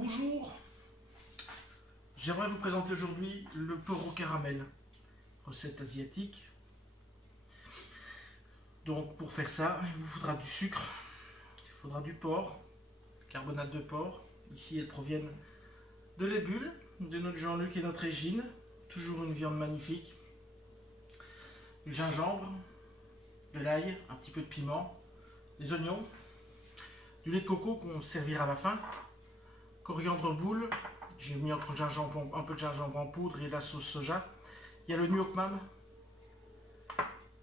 Bonjour, j'aimerais vous présenter aujourd'hui le porc au caramel, recette asiatique. Donc pour faire ça, il vous faudra du sucre, il faudra du porc, carbonate de porc. Ici elles proviennent de Les Bulles, de notre Jean-Luc et notre Régine, toujours une viande magnifique. Du gingembre, de l'ail, un petit peu de piment, des oignons, du lait de coco qu'on servira à la fin, coriandre boule, j'ai mis un peu de gingembre en poudre et de la sauce soja. Il y a le nuoc mam,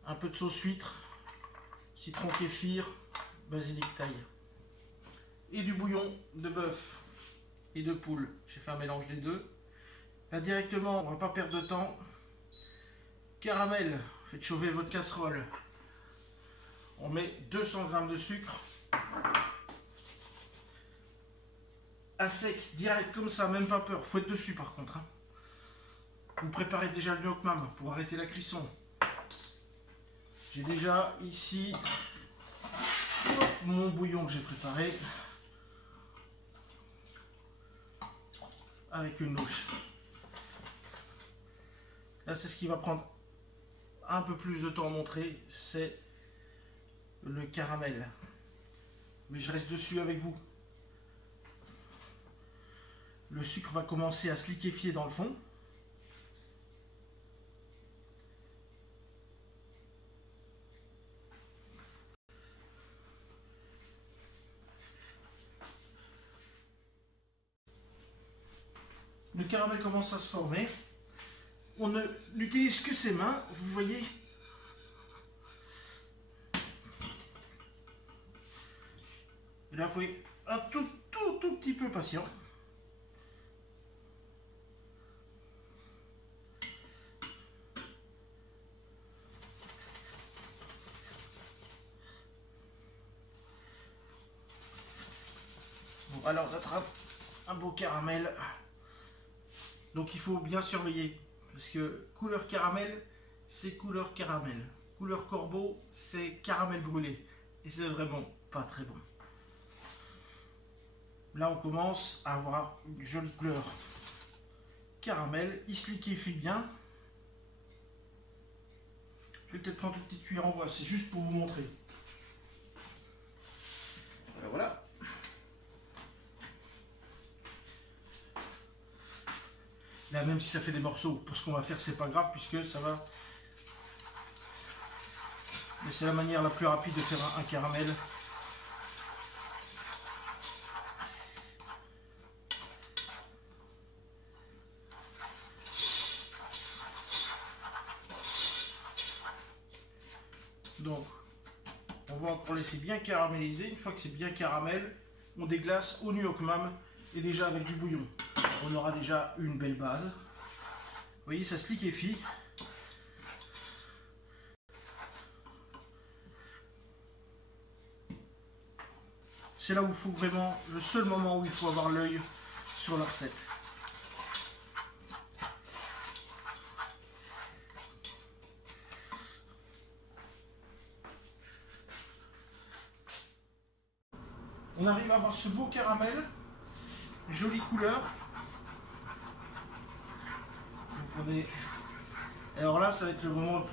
un peu de sauce huître, citron kéfir, basilic thaï. Et du bouillon de bœuf et de poule. J'ai fait un mélange des deux. Là directement, on ne va pas perdre de temps. Caramel, faites chauffer votre casserole. On met 200 g de sucre. À sec, direct comme ça, même pas peur. Faut être dessus par contre. Vous préparez déjà le nuoc mam pour arrêter la cuisson. J'ai déjà ici mon bouillon que j'ai préparé avec une louche. Là, c'est ce qui va prendre un peu plus de temps à montrer, c'est le caramel. Mais je reste dessus avec vous. Le sucre va commencer à se liquéfier dans le fond. Le caramel commence à se former. On n'utilise que ses mains, vous voyez. Et là, il faut être un tout petit peu patient. Bon, alors, j'attrape un beau caramel. Donc il faut bien surveiller, parce que couleur caramel, c'est couleur caramel. Couleur corbeau, c'est caramel brûlé. Et c'est vraiment pas très bon. Là on commence à avoir une jolie couleur caramel. Il se liquéfie bien. Je vais peut-être prendre une petite cuillère en bois, c'est juste pour vous montrer. Alors voilà. Là, même si ça fait des morceaux, pour ce qu'on va faire, c'est pas grave, puisque ça va. Mais c'est la manière la plus rapide de faire un caramel. Donc, on va encore laisser bien caraméliser. Une fois que c'est bien caramel, on déglace au nuoc mam et déjà avec du bouillon. On aura déjà une belle base. Vous voyez, ça se liquéfie. C'est là où il faut vraiment, le seul moment où il faut avoir l'œil sur la recette. On arrive à avoir ce beau caramel, jolie couleur. Alors là, ça va être le moment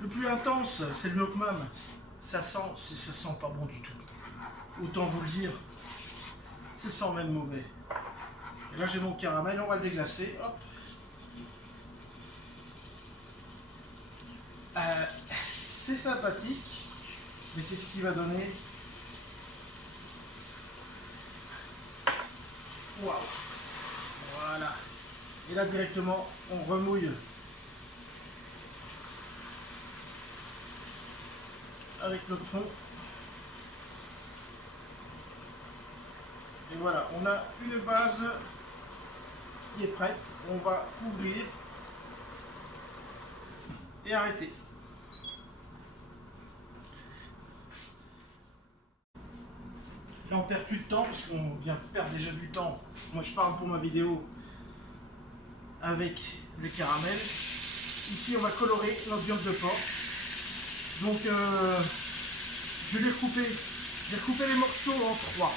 le plus intense, c'est le nuoc mam. Ça sent pas bon du tout. Autant vous le dire, ça sent même mauvais. Et là, j'ai mon caramel, on va le déglacer. Hop. C'est sympathique, mais c'est ce qui va donner. Waouh. Voilà. Et là directement on remouille avec notre fond. Et voilà, on a une base qui est prête. On va couvrir et arrêter. Là on perd plus de temps parce qu'on vient perdre déjà du temps. Moi je parle pour ma vidéo avec le caramel. Ici on va colorer notre viande de porc. Donc je vais couper les morceaux en 3.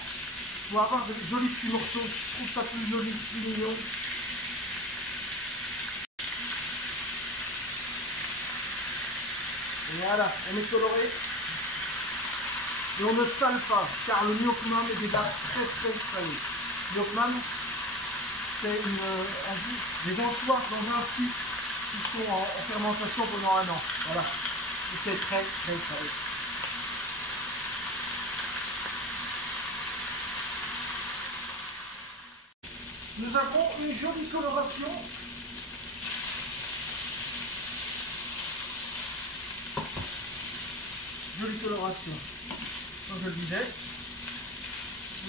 pour avoir de jolis petits morceaux. Je trouve ça plus joli, plus mignon. Et voilà, on est coloré. Et on ne sale pas, car le Nyokmam est déjà très très salé. Nyokmam, c'est des anchois dans un fût qui sont en fermentation pendant 1 an. Voilà. Et c'est très très salé. Nous avons une jolie coloration. Jolie coloration. Comme je le disais.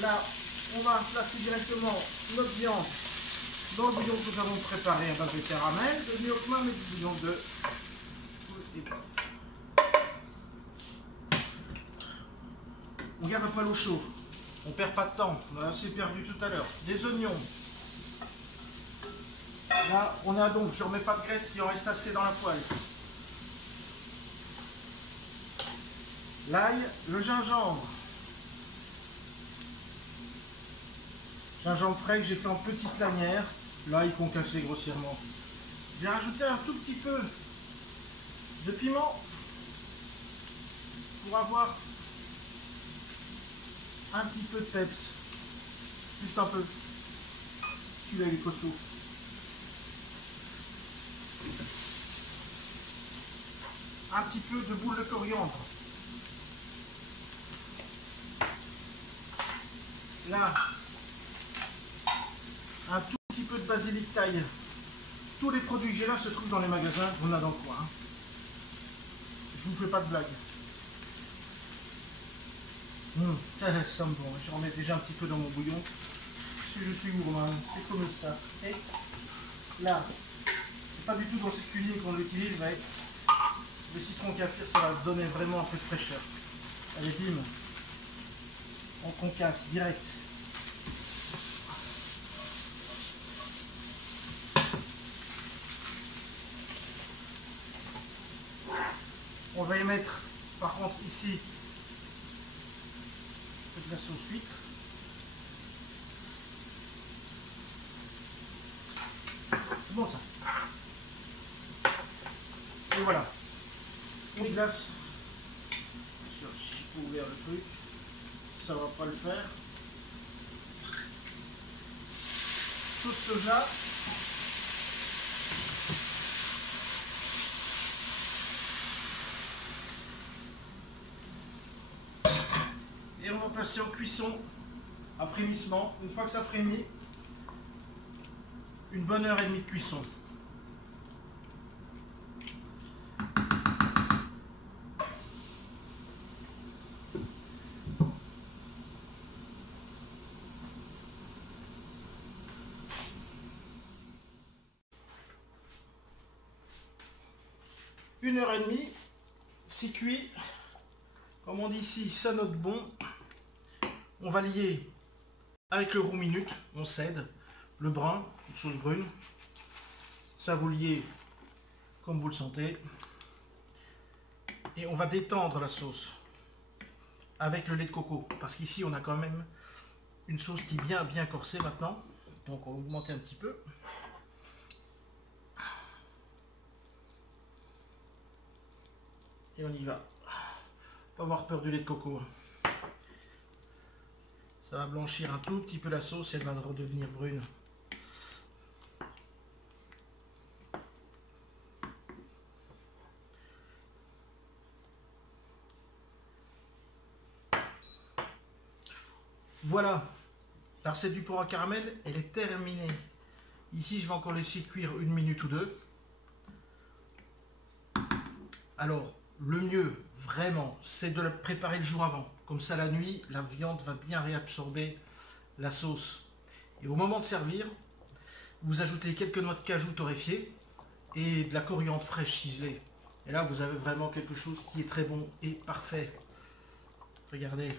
Là, on va placer directement notre viande dans le bouillon que nous avons préparé à base de caramel, de Nyokmam et du bouillon de poule et bœuf. On garde pas l'eau chaude. On perd pas de temps. On a assez perdu tout à l'heure. Des oignons. Là, on a donc, je ne remets pas de graisse si on reste assez dans la poêle. L'ail, le gingembre. Gingembre frais que j'ai fait en petites lanières. L'ail concassé grossièrement. J'ai rajouté un tout petit peu de piment pour avoir un petit peu de peps. Juste un peu. Celui-là, il est costaud. Un petit peu de boule de coriandre. Là, un tout petit peu de basilic thaï. Tous les produits que j'ai là se trouvent dans les magasins, on a dans le coin. Je vous fais pas de blague. Ça sent bon. Je remets déjà un petit peu dans mon bouillon. Si je suis gourmand, c'est comme ça. Et là, c'est pas du tout dans cette cuisine qu'on l'utilise, mais le citron kaffir, ça va donner vraiment un peu de fraîcheur. Allez, bim. On concasse direct. On va y mettre, par contre, ici, de la sauce huître. C'est bon ça. Et voilà. On glace. Bien sûr, j'ai pas ouvert le truc. Ça va pas le faire. Sauce soja. Et on va passer en cuisson à frémissement. Une fois que ça frémit, une bonne heure et demie de cuisson. Une heure et demie, c'est cuit. Comme on dit ici, ça note bon. On va lier avec le roux minute, on cède, le brun, une sauce brune. Ça vous liez comme vous le sentez. Et on va détendre la sauce avec le lait de coco. Parce qu'ici, on a quand même une sauce qui est bien corsée maintenant. Donc on va augmenter un petit peu. Et on y va. Pas avoir peur du lait de coco. Ça va blanchir un tout petit peu la sauce et elle va redevenir brune. Voilà, la recette du porc à caramel, elle est terminée. Ici, je vais encore laisser cuire 1 minute ou 2. Alors, le mieux, vraiment, c'est de la préparer le jour avant. Comme ça, la nuit, la viande va bien réabsorber la sauce. Et au moment de servir, vous ajoutez quelques noix de cajou torréfiées et de la coriandre fraîche ciselée. Et là, vous avez vraiment quelque chose qui est très bon et parfait. Regardez.